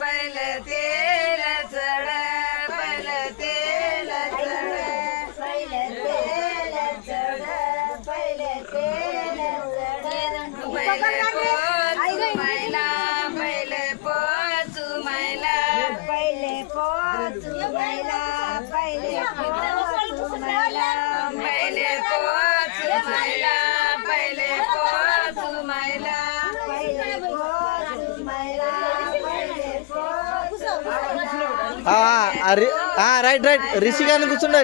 पहिले तेल चढ पहिले तेल चढ पहिले तेल चढ पहिले तेल चढ पहिले पोचू मैला पहिले पोचू मैला पहिले पोचू मैला पहिले पोचू मैला पहिले पोचू मैला पहिले पोचू मैला पहिले पोचू मैला राईट ऋषिकाने కూర్చుండే